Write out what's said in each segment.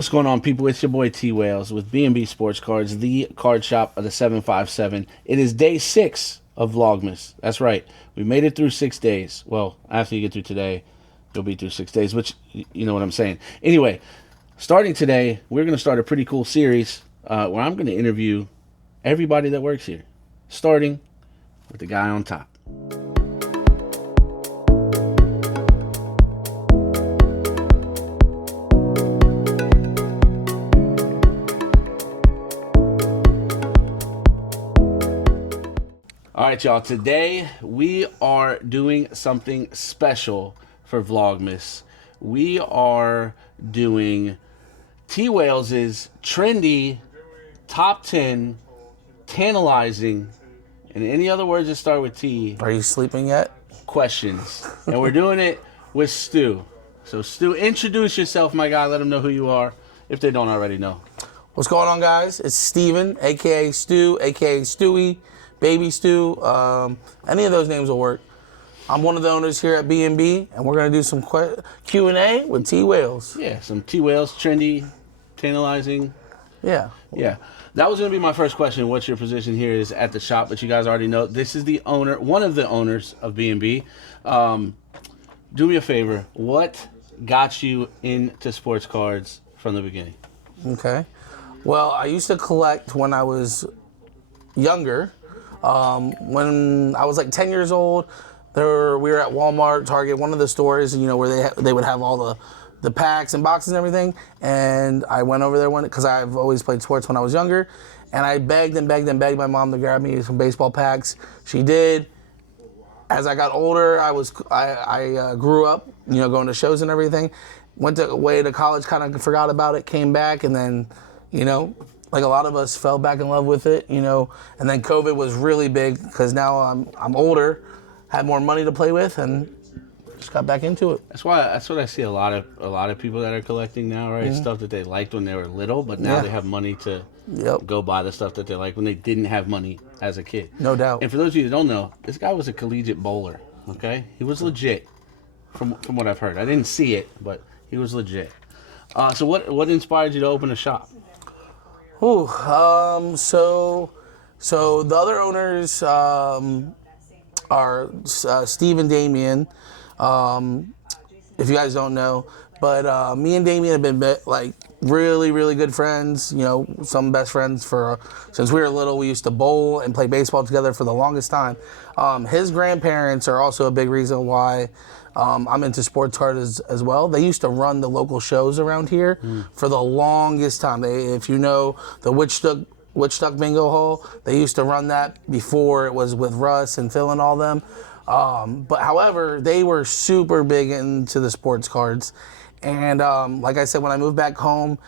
What's going on, people? It's your boy TeeWhales with B&B Sports Cards, the card shop of the 757. It is day 6 of VLOGMAS. That's right. We made it through 6 days. Well, after you get through today, you'll be through 6 days, which, you know what I'm saying. Anyway, starting today, we're going to start a pretty cool series where I'm going to interview everybody that works here, starting with the guy on top. All right, y'all. Today we are doing something special for VLOGMAS. We are doing TeeWhales' trendy top 10 tantalizing, and any other words that start with T. Are you sleeping yet? Questions, and we're doing it with Stu. So, Stu, introduce yourself, my guy. Let them know who you are if they don't already know. What's going on, guys? It's Steven, aka Stu, aka Stewie. Baby Stu, any of those names will work. I'm one of the owners here at B&B, and we're going to do some Q&A with TeeWhales. Yeah, some TeeWhales, trendy, tantalizing. Yeah. Yeah. That was going to be my first question. What's your position here is at the shop, but you guys already know. This is the owner, one of the owners of B&B. Do me a favor. What got you into sports cards from the beginning? Okay. Well, I used to collect when I was younger. When I was like 10 years old, we were at Walmart, Target, one of the stores, you know, where they would have all the packs and boxes and everything. And I went over there because I've always played sports when I was younger. And I begged and begged and begged my mom to grab me some baseball packs. She did. As I got older, I grew up, you know, going to shows and everything. Went away to college, kind of forgot about it, came back, and then, you know, like a lot of us fell back in love with it, you know, and then COVID was really big because now I'm older, had more money to play with, and just got back into it. That's what I see a lot of people that are collecting now, right? Mm-hmm. Stuff that they liked when they were little, but now they have money to go buy the stuff that they like when they didn't have money as a kid. No doubt. And for those of you that don't know, this guy was a collegiate bowler. Okay, he was legit, from what I've heard. I didn't see it, but he was legit. So what inspired you to open a shop? Ooh, so the other owners are Steve and Damien. If you guys don't know, but me and Damien have been like really, really good friends. You know, some best friends since we were little. We used to bowl and play baseball together for the longest time. His grandparents are also a big reason why I'm into sports cards as well. They used to run the local shows around here for the longest time. If you know the Witch Duck Bingo Hall, they used to run that before it was with Russ and Phil and all them. But however, they were super big into the sports cards. And like I said, when I moved back home,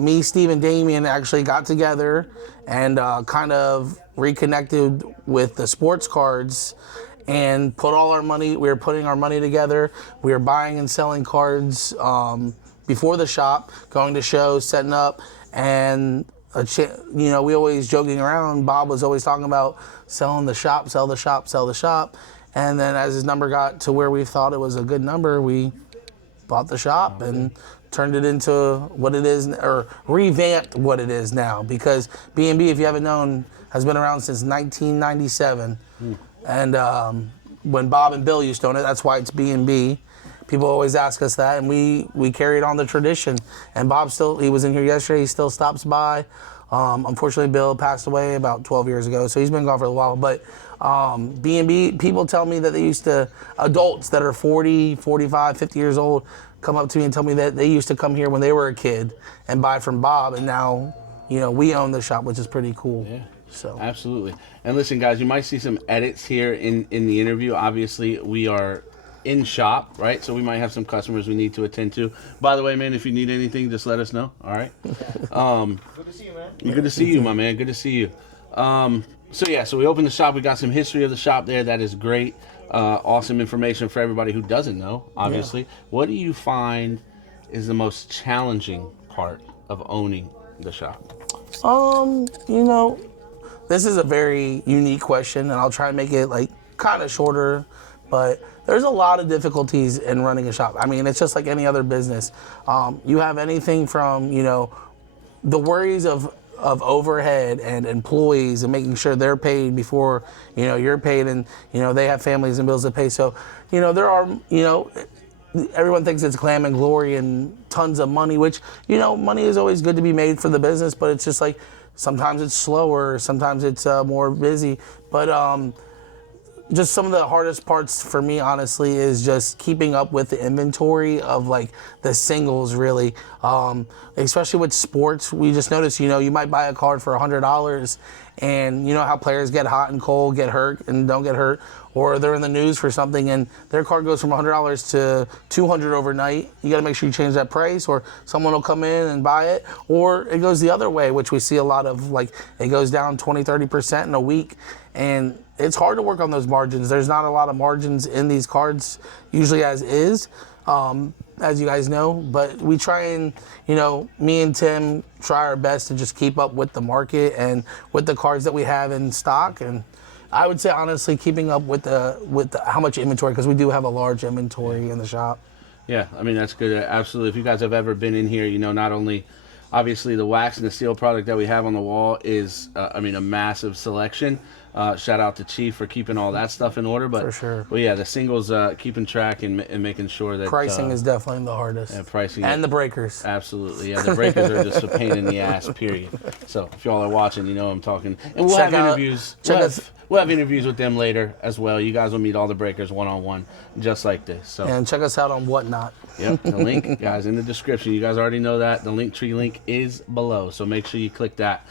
me, Steve, and Damien actually got together and kind of reconnected with the sports cards and put all our money. We were putting our money together. We were buying and selling cards before the shop, going to shows, setting up, and you know, we always joking around. Bob was always talking about selling the shop, sell the shop, sell the shop. And then as his number got to where we thought it was a good number, we bought the shop and turned it into what it is, or revamped what it is now. Because B&B, if you haven't known, has been around since 1997. And when Bob and Bill used to own it, that's why it's B&B. People always ask us that, and we carried on the tradition. And Bob he was in here yesterday, he still stops by. Unfortunately, Bill passed away about 12 years ago, so he's been gone for a while. But B&B, people tell me that adults that are 40, 45, 50 years old, come up to me and tell me that they used to come here when they were a kid and buy from Bob, and now, you know, we own the shop, which is pretty cool. Yeah. So Absolutely. And listen, guys, you might see some edits here in the interview. Obviously, we are in shop, right? So we might have some customers we need to attend to. By the way, man, if you need anything, just let us know. All right. Good to see you, man. Good to see you, my man. Good to see you. So we opened the shop. We got some history of the shop there. That is great. Awesome information for everybody who doesn't know, obviously. Yeah. What do you find is the most challenging part of owning the shop? You know, this is a very unique question, and I'll try and make it like kind of shorter But there's a lot of difficulties in running a shop. I mean, it's just like any other business. You have anything from, the worries of overhead and employees and making sure they're paid before, you're paid, and, they have families and bills to pay. So, there are, everyone thinks it's glam and glory and tons of money, which, money is always good to be made for the business, but it's just like, sometimes it's slower, sometimes it's more busy. But just some of the hardest parts for me, honestly, is just keeping up with the inventory of like the singles, really. Especially with sports, we just noticed, you might buy a card for $100, and you know how players get hot and cold, get hurt and don't get hurt, or they're in the news for something and their card goes from $100 to $200 overnight. You got to make sure you change that price, or someone will come in and buy it, or it goes the other way, which we see a lot of, like it goes down 20-30% in a week, and it's hard to work on those margins. There's not a lot of margins in these cards, usually as is, as you guys know. But we try and, me and Tim try our best to just keep up with the market and with the cards that we have in stock. And I would say, honestly, keeping up with the how much inventory, because we do have a large inventory in the shop. Yeah, I mean, that's good. Absolutely. If you guys have ever been in here, not only obviously the wax and the steel product that we have on the wall is, a massive selection. Shout out to Chief for keeping all that stuff in order. But, for sure. But yeah, the singles, keeping track and making sure that pricing is definitely the hardest. And pricing and the breakers. Absolutely, yeah. The breakers are just a pain in the ass. Period. So if y'all are watching, I'm talking. And we'll have interviews. We'll have interviews with them later as well. You guys will meet all the breakers one-on-one, just like this. So and check us out on Whatnot. Yep, the link, guys, in the description. You guys already know that. The LINKTREE link is below, so make sure you click that.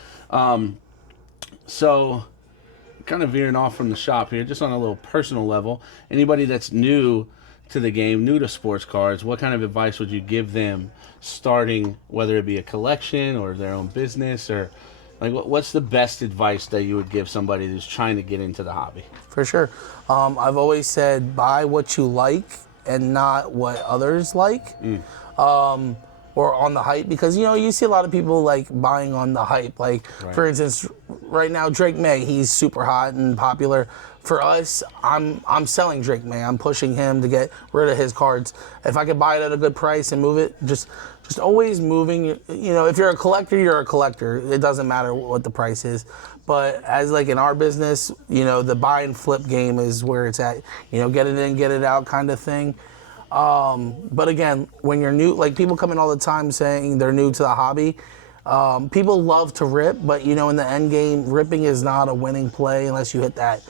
So kind of veering off from the shop here, just on a little personal level. Anybody that's new to the game, new to sports cards, what kind of advice would you give them starting, whether it be a collection or their own business, or like what's the best advice that you would give somebody who's trying to get into the hobby? For sure. I've always said buy what you like and not what others like. Or on the hype, because you see a lot of people like buying on the hype. Like for instance, right now Drake May, he's super hot and popular. For us, I'm selling Drake May. I'm pushing him to get rid of his cards. If I could buy it at a good price and move it, just always moving. If you're a collector, you're a collector. It doesn't matter what the price is. But as like in our business, the buy and flip game is where it's at. Get it in, get it out kind of thing. But again, when you're new, like people come in all the time saying they're new to the hobby. People love to rip, but in the end game, ripping is not a winning play unless you hit that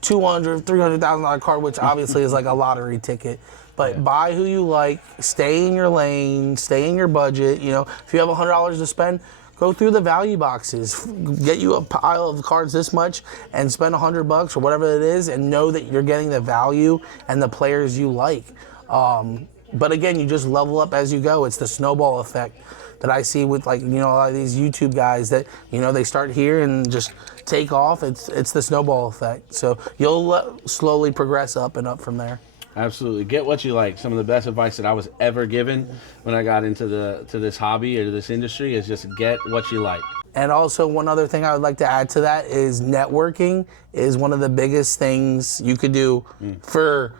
$200,000, $300,000 card, which obviously is like a lottery ticket. But buy who you like, stay in your lane, stay in your budget. If you have $100 to spend, go through the value boxes, get you a pile of cards this much, and spend $100 or whatever it is, and know that you're getting the value and the players you like. But again, you just level up as you go. It's the snowball effect that I see with a lot of these YouTube guys that, they start here and just take off. It's the snowball effect. So you'll slowly progress up and up from there. Absolutely. Get what you like. Some of the best advice that I was ever given when I got into this hobby or this industry is just get what you like. And also one other thing I would like to add to that is networking is one of the biggest things you could do for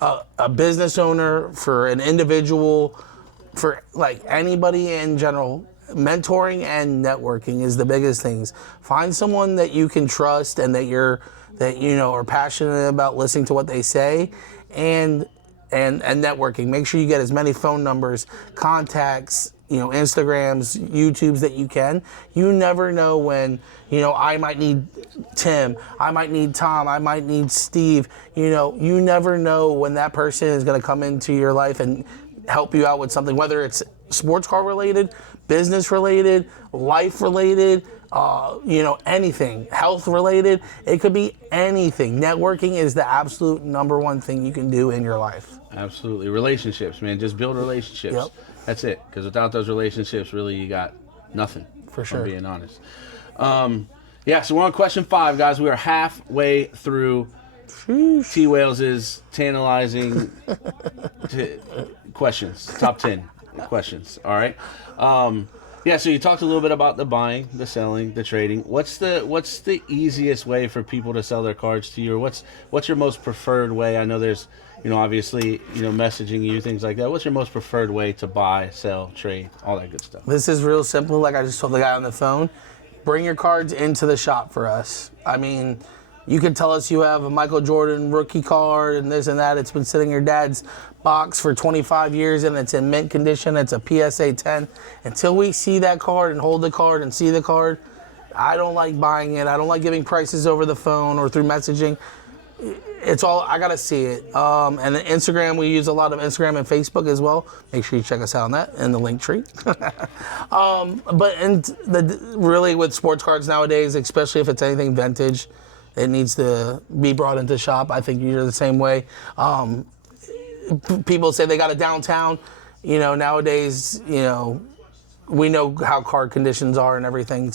a business owner, for an individual, for like anybody in general. Mentoring and networking is the biggest things. Find someone that you can trust and that are passionate about listening to what they say, and networking. Make sure you get as many phone numbers, contacts, Instagrams, YouTubes that you can. You never know when, I might need Tim, I might need Tom, I might need Steve. You never know when that person is going to come into your life and help you out with something, whether it's sports car related, business related, life related, anything, health related. It could be anything. Networking is the absolute number one thing you can do in your life. Absolutely. Relationships, man. Just build relationships. Yep. That's it. Because without those relationships, really, you got nothing. For sure. I'm being honest. So we're on question 5, guys. We are halfway through TeeWhales' tantalizing questions. Top 10 questions. All right. Yeah, so you talked a little bit about the buying, the selling, the trading. What's the easiest way for people to sell their cards to you, or what's your most preferred way? I know there's, obviously, messaging you, things like that. What's your most preferred way to buy, sell, trade, all that good stuff? This is real simple. Like I just told the guy on the phone, bring your cards into the shop for us. I mean, you can tell us you have a Michael Jordan rookie card and this and that. It's been sitting in your dad's box for 25 years and it's in mint condition. It's a PSA 10. Until we see that card and hold the card and see the card, I don't like buying it. I don't like giving prices over the phone or through messaging. It's all, I gotta see it. And then Instagram, we use a lot of Instagram and Facebook as well. Make sure you check us out on that in the LINKTREE. Really with sports cards nowadays, especially if it's anything vintage, it needs to be brought into the shop. I think you're the same way. People say they got it downtown. Nowadays, we know how card conditions are and everything,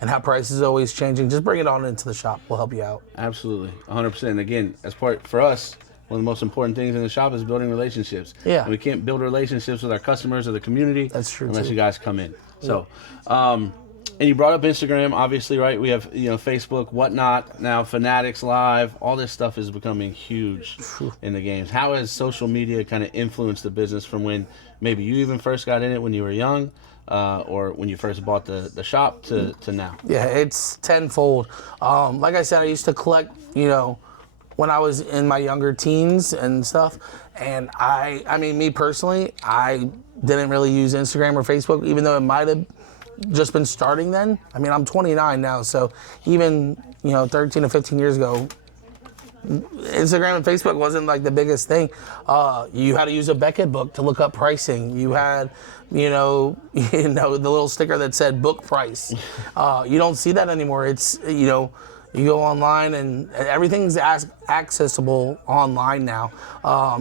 and how prices are always changing. Just bring it on into the shop. We'll help you out. Absolutely, 100%. Again, for us, one of the most important things in the shop is building relationships. Yeah. And we can't build relationships with our customers or the community. That's true, unless too. you guys come in. So, and you brought up Instagram, obviously, right? We have, Facebook, whatnot. Now, Fanatics Live, all this stuff is becoming huge in the games. How has social media kind of influenced the business from when maybe you even first got in it when you were young, or when you first bought the shop to now? Yeah, it's tenfold. Like I said, I used to collect, when I was in my younger teens and stuff. And I mean, me personally, I didn't really use Instagram or Facebook, even though it might have just been starting then. I mean, I'm 29 now, so even 13 or 15 years ago, Instagram and Facebook wasn't like the biggest thing. You had to use a Beckett book to look up pricing. You had, the little sticker that said book price. You don't see that anymore. It's you go online and everything's accessible online now.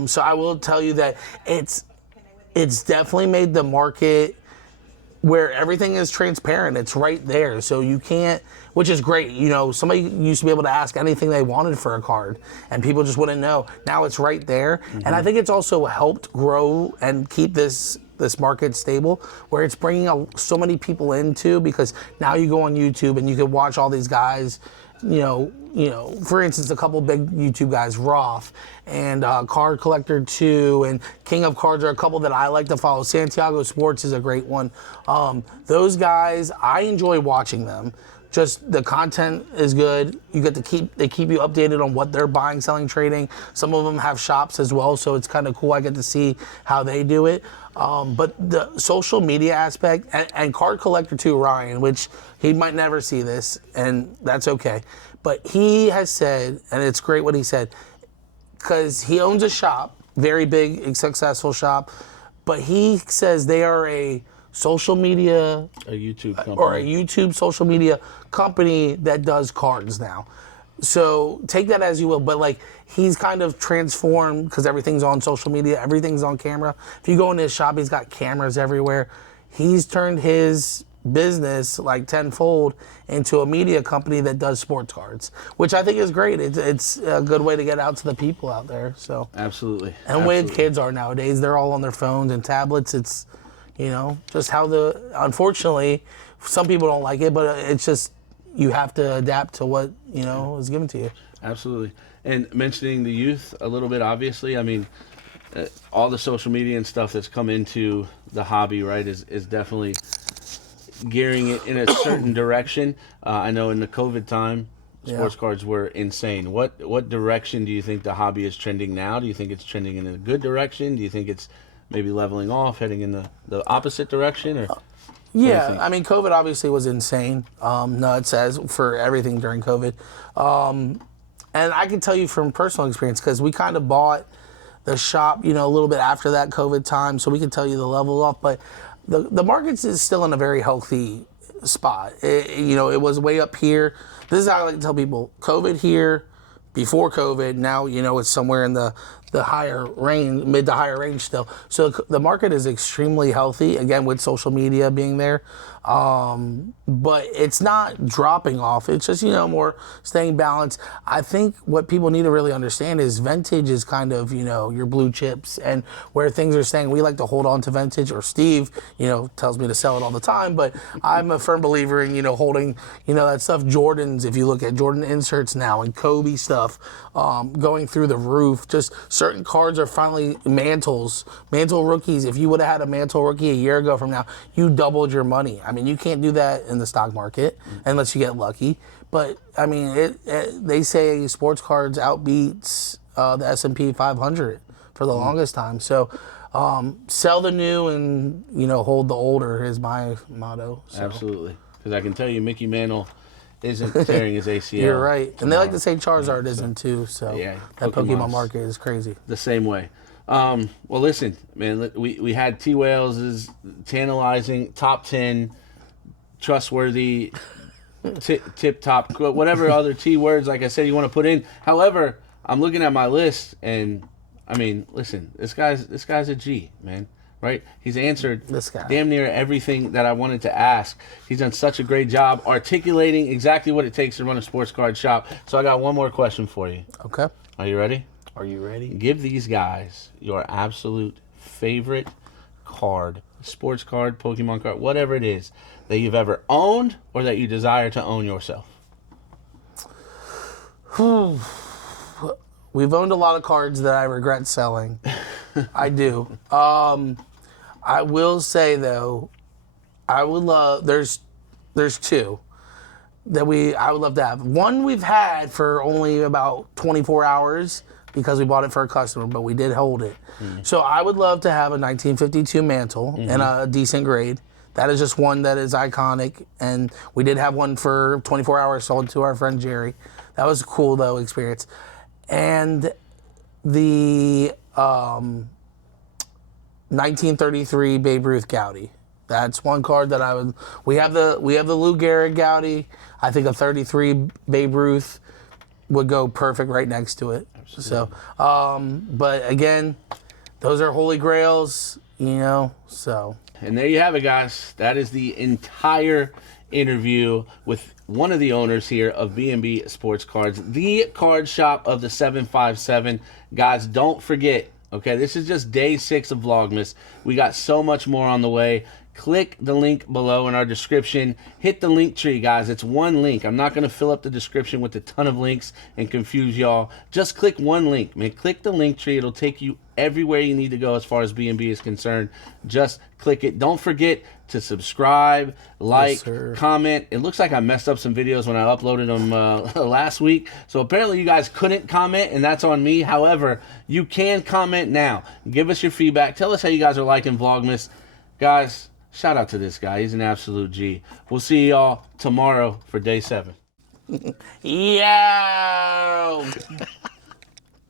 So I will tell you that it's definitely made the market where everything is transparent. It's right there. So you can't, which is great. Somebody used to be able to ask anything they wanted for a card and people just wouldn't know. Now it's right there. Mm-hmm. And I think it's also helped grow and keep this market stable, where it's bringing so many people into, because now you go on YouTube and you can watch all these guys, for instance, a couple big YouTube guys, Roth and Card Collector 2 and King of Cards are a couple that I like to follow. Santiago Sports is a great one. Those guys, I enjoy watching them. Just the content is good. You get to they keep you updated on what they're buying, selling, trading. Some of them have shops as well, so it's kind of cool. I get to see how they do it. But the social media aspect, and Card Collector 2, Ryan, which he might never see this, and that's okay. But he has said, and it's great what he said, because he owns a shop, very big and successful shop, but he says they are a social media, a YouTube company, or a YouTube social media company that does cards now. So take that as you will, but like he's kind of transformed, because everything's on social media, everything's on camera. If you go into his shop, he's got cameras everywhere. He's turned his business like tenfold into a media company that does sports cards, which I think is great. It's a good way to get out to the people out there. So absolutely. And the way kids are nowadays, they're all on their phones and tablets. It's just how unfortunately, some people don't like it, but it's just, you have to adapt to what, is given to you. Absolutely. And mentioning the youth a little bit, obviously, I mean, all the social media and stuff that's come into the hobby, right, is definitely gearing it in a certain direction. I know in the COVID time, sports cards were insane. What direction do you think the hobby is trending now? Do you think it's trending in a good direction? Do you think it's maybe leveling off, heading in the opposite direction? Or yeah, I mean, COVID obviously was insane. It says for everything during COVID. And I can tell you from personal experience, because we kind of bought the shop, a little bit after that COVID time, so we can tell you the level off. But the markets is still in a very healthy spot. It was way up here. This is how I like to tell people: COVID here, before COVID. Now it's somewhere in the the higher range, mid to higher range still. So the market is extremely healthy, again, with social media being there. But it's not dropping off. It's just, more staying balanced. I think what people need to really understand is vintage is kind of, your blue chips and where things are staying. We like to hold on to vintage, or Steve, tells me to sell it all the time. But I'm a firm believer in, holding, that stuff. Jordans, if you look at Jordan inserts now and Kobe stuff, going through the roof, just certain cards are finally mantle rookies. If you would have had a mantle rookie a year ago from now, you doubled your money. I mean, you can't do that in the stock market unless you get lucky. But I mean, they say sports cards outbeats the S&P 500 for the longest time. So sell the new and hold the older is my motto. So. Absolutely, because I can tell you, Mickey Mantle isn't tearing his ACL. You're right, and they like to say Charizard isn't too. So yeah, that Pokemon market is crazy. The same way. Well, listen, man, we had TeeWhales' tantalizing top 10 trustworthy tip top, whatever other T words, like I said, you want to put in. However, I'm looking at my list, and I mean, listen, this guy's a G, man. Right? He's answered damn near everything that I wanted to ask. He's done such a great job articulating exactly what it takes to run a sports card shop. So I got one more question for you. Okay. Are you ready? Are you ready? Give these guys your absolute favorite card, sports card, Pokemon card, whatever it is, that you've ever owned or that you desire to own yourself. We've owned a lot of cards that I regret selling. I do. I will say though, I would love. There's two that I would love to have. One we've had for only about 24 hours because we bought it for a customer, but we did hold it. So I would love to have a 1952 mantle in a decent grade. That is just one that is iconic, and we did have one for 24 hours sold to our friend Jerry. That was a cool though experience. And the 1933 Babe Ruth Gouty. That's one card that I would. We have the Lou Gehrig Gouty. I think a 33 Babe Ruth would go perfect right next to it. Absolutely. So, but again, those are holy grails, So. And there you have it, guys. That is the entire interview with one of the owners here of B&B Sports Cards, the card shop of the 757. Guys, don't forget. Okay, this is just day 6 of Vlogmas. We got so much more on the way. Click the link below in our description. Hit the link tree, guys. It's one link. I'm not going to fill up the description with a ton of links and confuse y'all. Just click one link, man. Click the link tree. It'll take you everywhere you need to go as far as B&B is concerned. Just click it. Don't forget to subscribe, like, comment. It looks like I messed up some videos when I uploaded them last week. So apparently you guys couldn't comment, and that's on me. However, you can comment now. Give us your feedback. Tell us how you guys are liking Vlogmas. Guys, shout out to this guy. He's an absolute G. We'll see y'all tomorrow for day 7. Yo!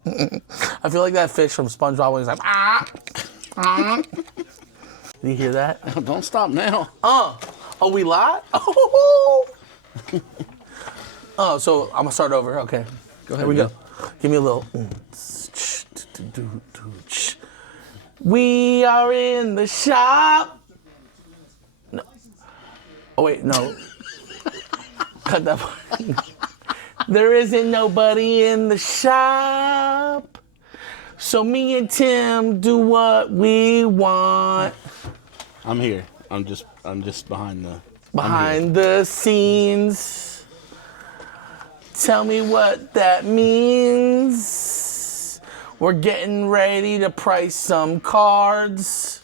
I feel like that fish from SpongeBob when he's like, Did you hear that? Don't stop now. Oh, we live? Oh, so I'm gonna start over. Okay. Go ahead. Here we go. Give me a little. We are in the shop. No. Oh wait, no. Cut that part. There isn't nobody in the shop, so me and Tim do what we want. I'm here. I'm just behind the scenes. Tell me what that means. We're getting ready to price some cards.